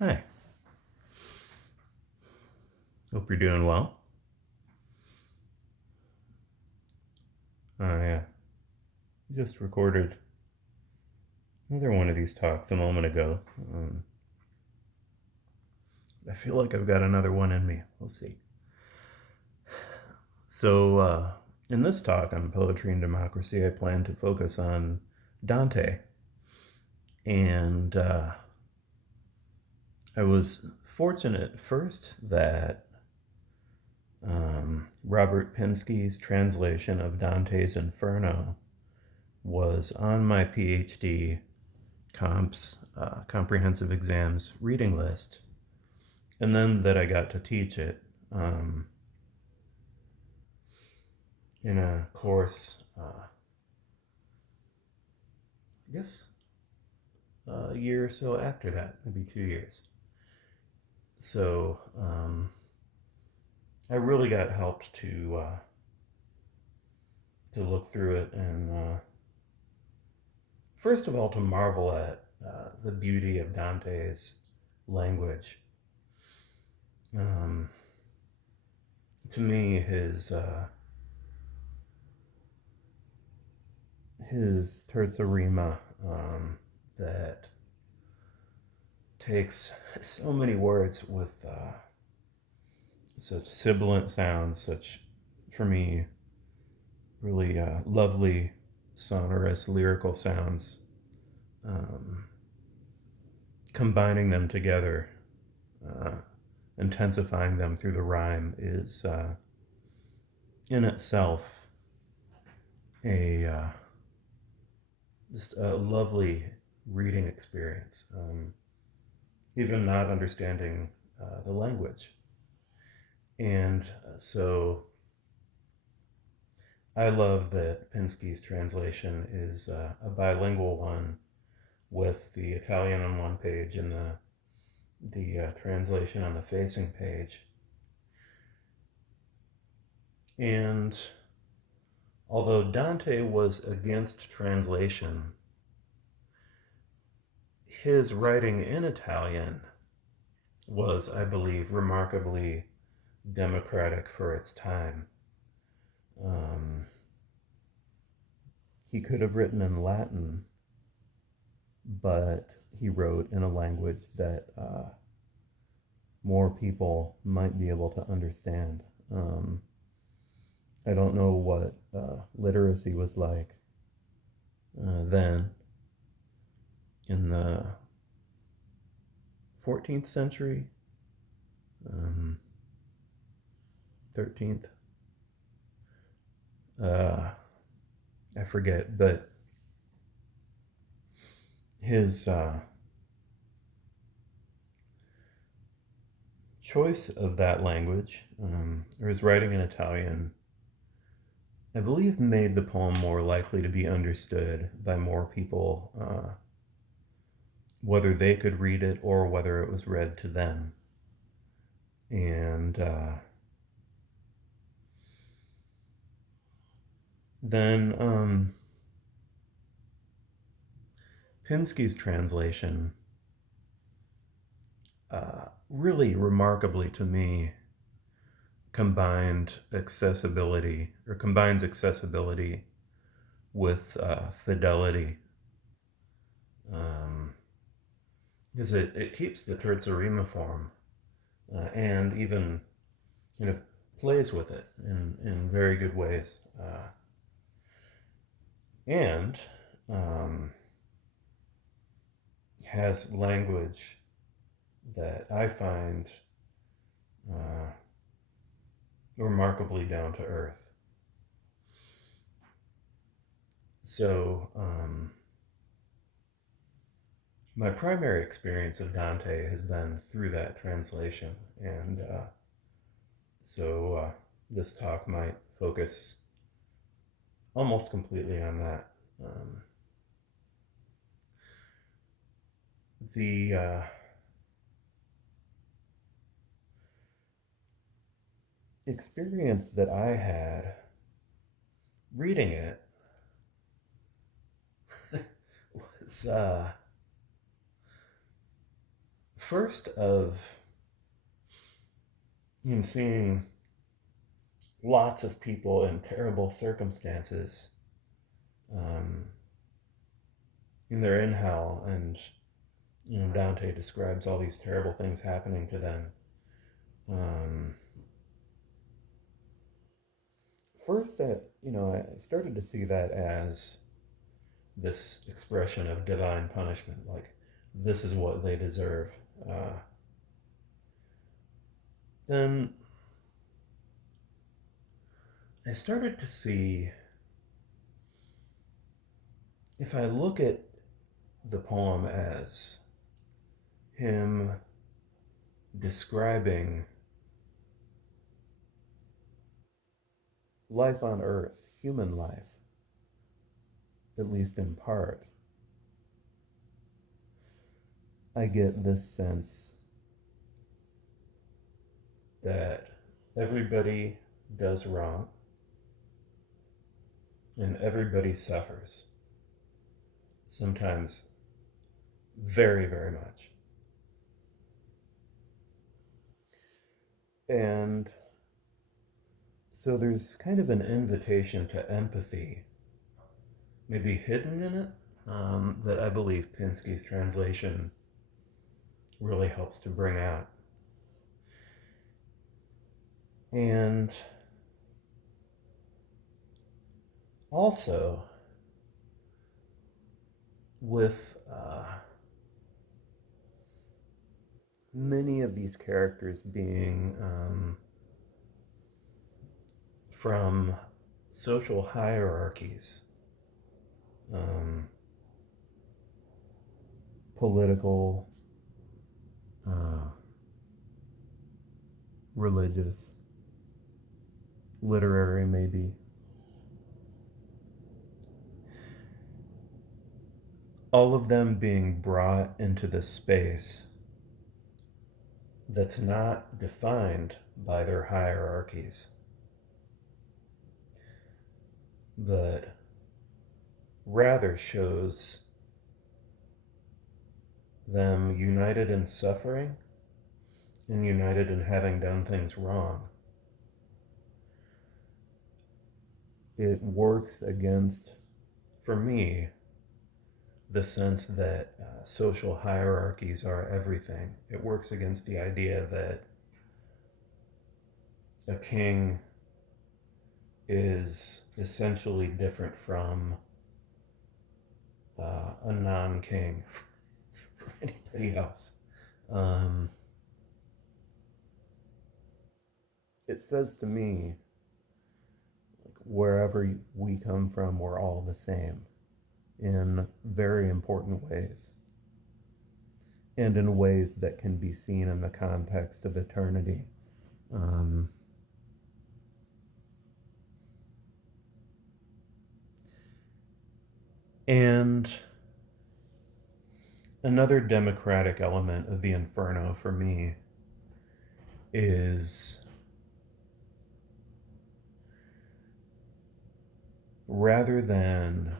Hi, hope you're doing well. I just recorded another one of these talks a moment ago. I feel like I've got another one in me. We'll see. So, in this talk on poetry and democracy, I plan to focus on Dante. And I was fortunate first that Robert Pinsky's translation of Dante's Inferno was on my PhD comprehensive exams reading list, and then that I got to teach it um, in a course, I guess a year or so after that, maybe 2 years. So I really got helped to look through it and first of all to marvel at the beauty of Dante's language. Um, to me, his terza rima that takes so many words with such sibilant sounds, such, for me, really lovely, sonorous, lyrical sounds, um, combining them together, uh, intensifying them through the rhyme is in itself a just a lovely reading experience, even not understanding the language. And so I love that Pinsky's translation is a bilingual one with the Italian on one page and the translation on the facing page. And although Dante was against translation, his writing in Italian was, I believe, remarkably democratic for its time. Um, he could have written in Latin, but he wrote in a language that more people might be able to understand. I don't know what literacy was like then in the 14th century, 13th. Uh, I forget, but his choice of that language, or his writing in Italian, I believe made the poem more likely to be understood by more people, whether they could read it or whether it was read to them. And then Pinsky's translation, really remarkably to me, combines accessibility with fidelity, um, because it keeps the terza rima form and even kind of plays with it in very good ways, and um, has language that I find uh, remarkably down to earth. So, my primary experience of Dante has been through that translation, and so this talk might focus almost completely on that. The experience that I had reading it was First, of seeing lots of people in terrible circumstances, um, they're in hell, and Dante describes all these terrible things happening to them. Um, First, that I started to see that as this expression of divine punishment, like this is what they deserve. Uh, then I started to see, if I look at the poem as him describing life on earth, human life, at least in part, I get this sense that everybody does wrong and everybody suffers, sometimes very, very much. And so there's kind of an invitation to empathy, maybe hidden in it, that I believe Pinsky's translation really helps to bring out. And also, with many of these characters being from social hierarchies, um, political, uh, religious, literary, maybe. All of them being brought into this space that's not defined by their hierarchies, but rather shows them united in suffering and united in having done things wrong. It works against, for me, the sense that social hierarchies are everything. It works against the idea that a king is essentially different from a non-king from anybody else. Um, it says to me, like, wherever we come from, we're all the same in very important ways, and in ways that can be seen in the context of eternity. Um, and another democratic element of the Inferno for me is, rather than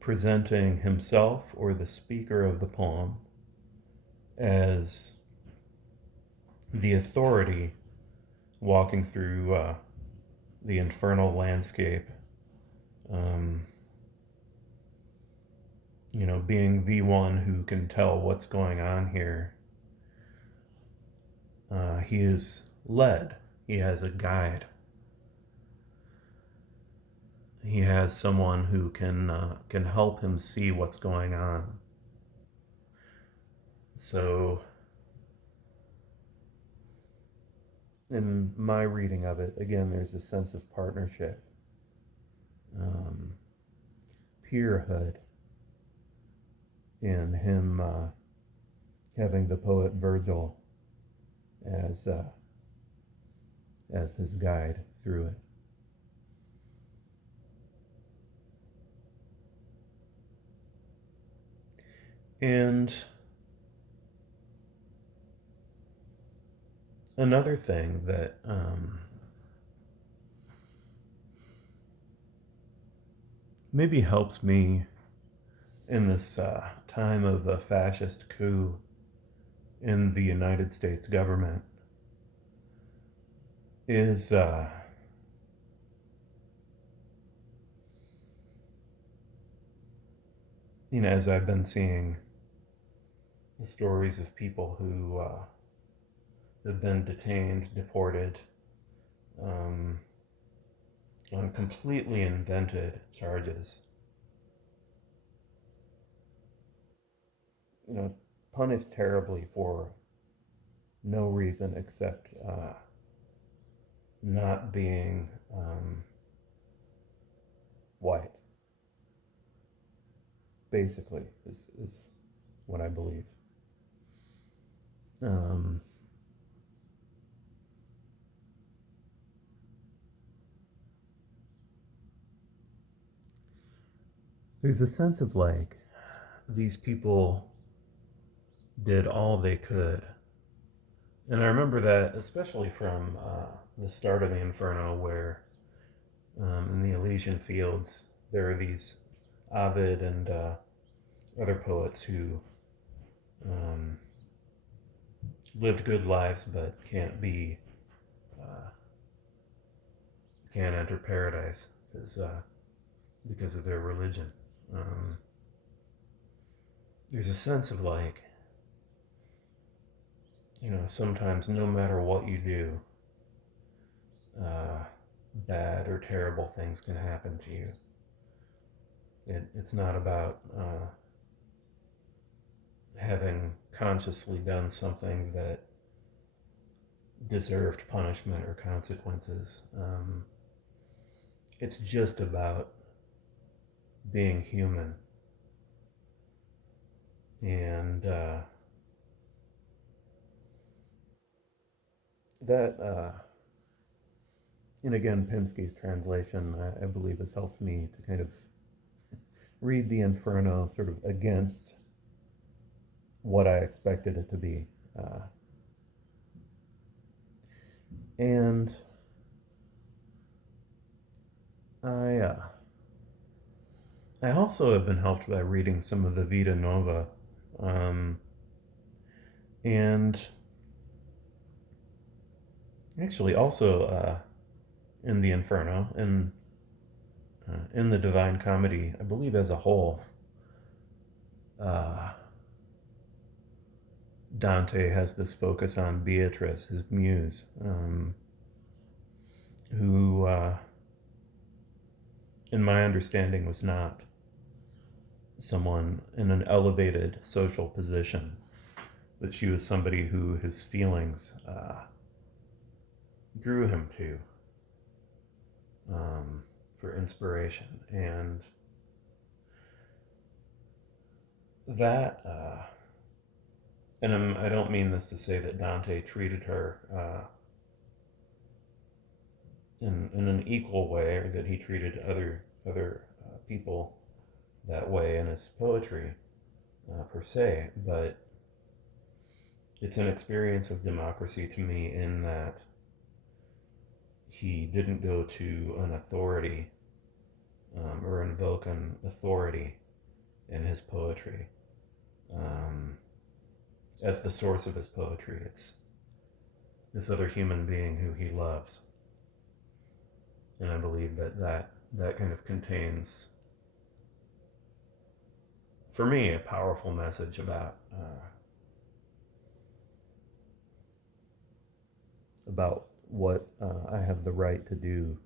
presenting himself or the speaker of the poem as the authority walking through the infernal landscape, um, being the one who can tell what's going on here, he is led. He has a guide. He has someone who can help him see what's going on. So, in my reading of it, again, there's a sense of partnership, um, peerhood, in him having the poet Virgil as his guide through it. And another thing that maybe helps me in this time of a fascist coup in the United States government is as I've been seeing the stories of people who have been detained, deported, um, on completely invented charges, punished terribly for no reason except not being white, basically, is what I believe. Um, there's a sense of like these people did all they could. And I remember that especially from the start of the Inferno, where in the Elysian Fields, there are these Ovid and other poets who um, lived good lives but uh, can't enter paradise because of their religion. Um, there's a sense of like, sometimes no matter what you do, uh, bad or terrible things can happen to you. It's not about having consciously done something that deserved punishment or consequences. It's just about being human. And that, and again, Pinsky's translation, I believe, has helped me to kind of read the Inferno sort of against what I expected it to be. And I, uh, I also have been helped by reading some of the Vita Nova, um, and actually also in the Inferno, and in the Divine Comedy, I believe as a whole, uh, Dante has this focus on Beatrice, his muse, who, in my understanding, was not someone in an elevated social position, but she was somebody who his feelings drew him to for inspiration. And that, and I don't mean this to say that Dante treated her in an equal way, or that he treated other people that way in his poetry per se, but it's an experience of democracy to me in that he didn't go to an authority or invoke an authority in his poetry as the source of his poetry. It's this other human being who he loves. And I believe that kind of contains, for me, a powerful message about what I have the right to do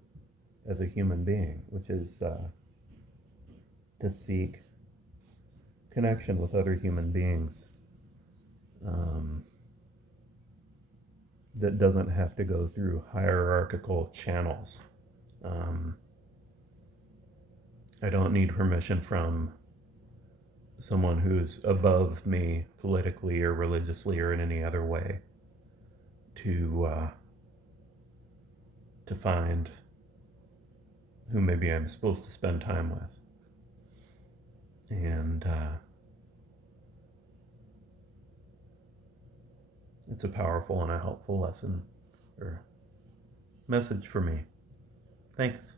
as a human being, which is to seek connection with other human beings um, that doesn't have to go through hierarchical channels. I don't need permission from someone who's above me politically or religiously or in any other way to find who maybe I'm supposed to spend time with. And it's a powerful and a helpful lesson or message for me. Thanks.